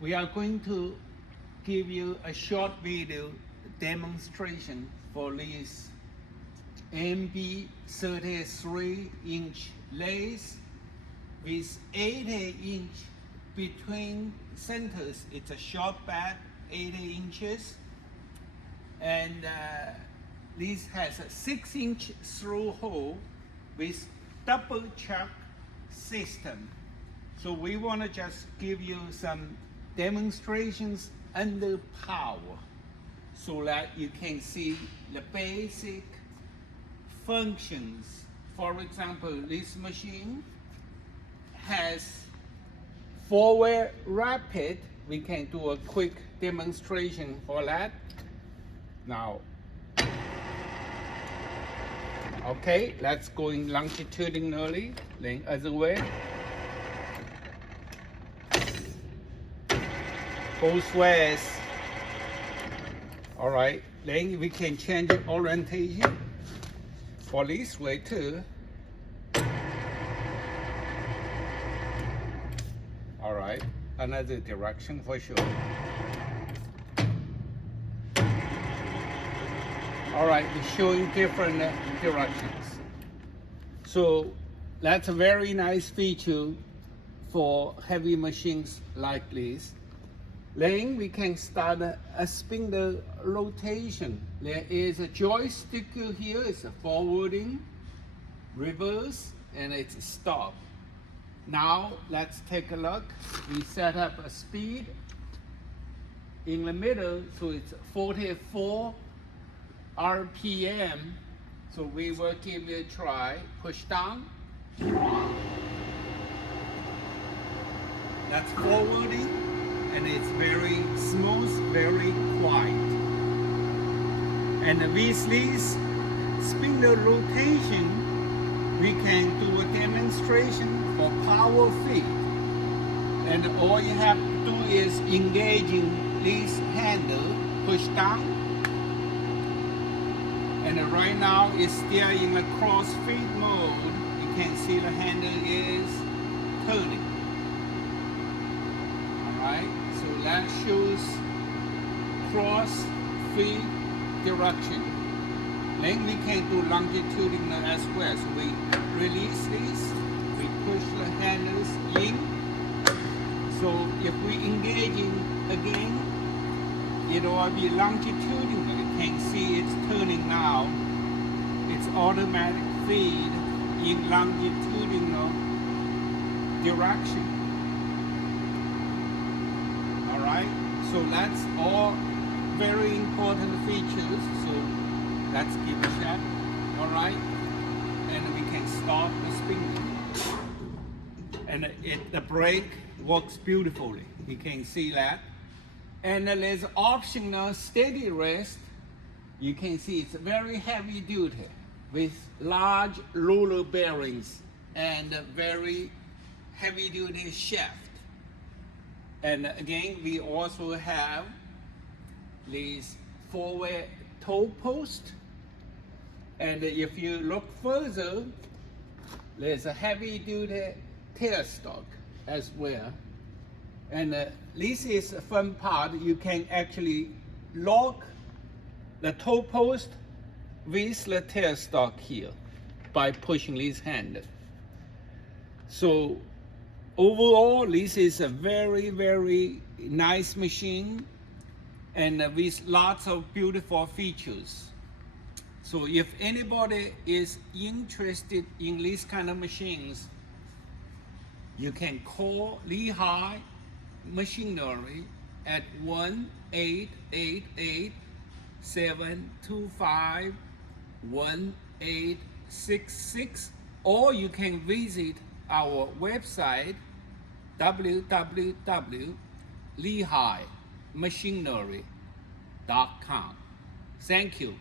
We are going to give you a short video demonstration for this MB-33-inch lathe with 80-inch between centers. It's a short bed, 80 inches, and this has a 6-inch through hole with double chuck system. So we want to just give you some demonstrations under power so that you can see the basic functions. For example, this machine has forward rapid. We can do a quick demonstration for that now. Okay, let's go in longitudinally, then other way. Both ways. All right, then we can change orientation for this way too. All right, another direction for sure. All right, we're showing different directions. So that's a very nice feature for heavy machines like this. Then we can start a spindle rotation. There is a joystick here. It's a forwarding, reverse, and it's a stop. Now let's take a look. We set up a speed in the middle, so it's 44 RPM. So we will give it a try. Push down. That's forwarding, and it's very smooth, very quiet. And with this spindle rotation, we can do a demonstration for power feed. And all you have to do is engaging this handle, push down. And right now it's still in a cross feed mode. You can see the handle is turning. Alright, so that shows cross feed direction. Then we can do longitudinal as well. So we release this, we push the handles in. So if we engaging again, it will be longitudinal. You can see it's turning now. It's automatic feed in longitudinal direction. All right, so that's all very important features. So let's give a shot. All right, and we can start the spindle. And the brake works beautifully. You can see that. And there's optional steady rest. You can see it's very heavy duty with large roller bearings and a very heavy duty shaft. And again, we also have these forward toe post. And if you look further, there's a heavy duty tailstock as well. And this is a fun part. You can actually lock the toe post with the tailstock here by pushing this handle. So overall, this is a very, very nice machine and with lots of beautiful features. So if anybody is interested in these kind of machines, you can call Lehigh Machinery at 1-888-725-1866, or you can visit our website www.lehighmachinery.com. Thank you.